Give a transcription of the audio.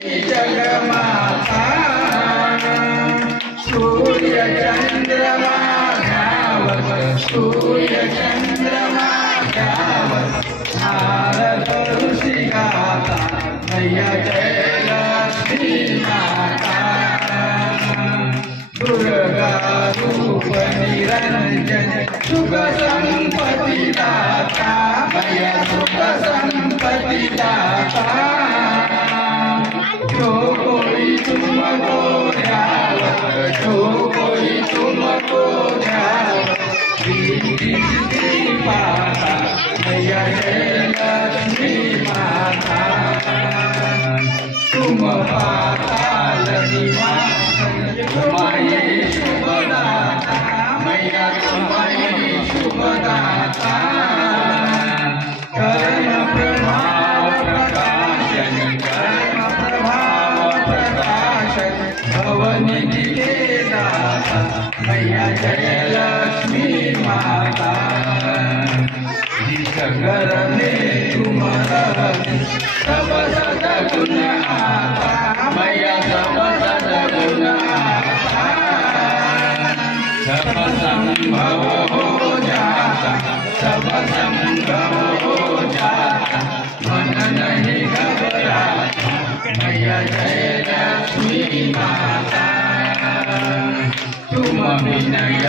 जगमाता सूर्य चंद्रमा ध्यावत सूर्य चंद्रमा ध्यावत नारद ऋषि गाता मैया जय लक्ष्मी माता दुर्गा रूप निरंजन सुख संपत्ति दाता मैया सुख संपत्ति दाता जो कोई तुमको ध्यावत जो कोई तुमको ध्यावत दीदी पाता मैया जय लक्ष्मी माता तुम पाताल तुम्हारी शुभदाता मैया तुम्हारी शुभदाता कर्म प्रभाव प्रकाशन कर्म प्रभाव प्रकाशन भवनिधि के दाता मैया जय लक्ष्मी माता जिस घर में तुम रहती सब सद्गुण आता मैया सब सद्गुण आता सब संभव हो जाता सब संभव हो जाता मन नहीं घबराता मैया जय लक्ष्मी माता तुम विनय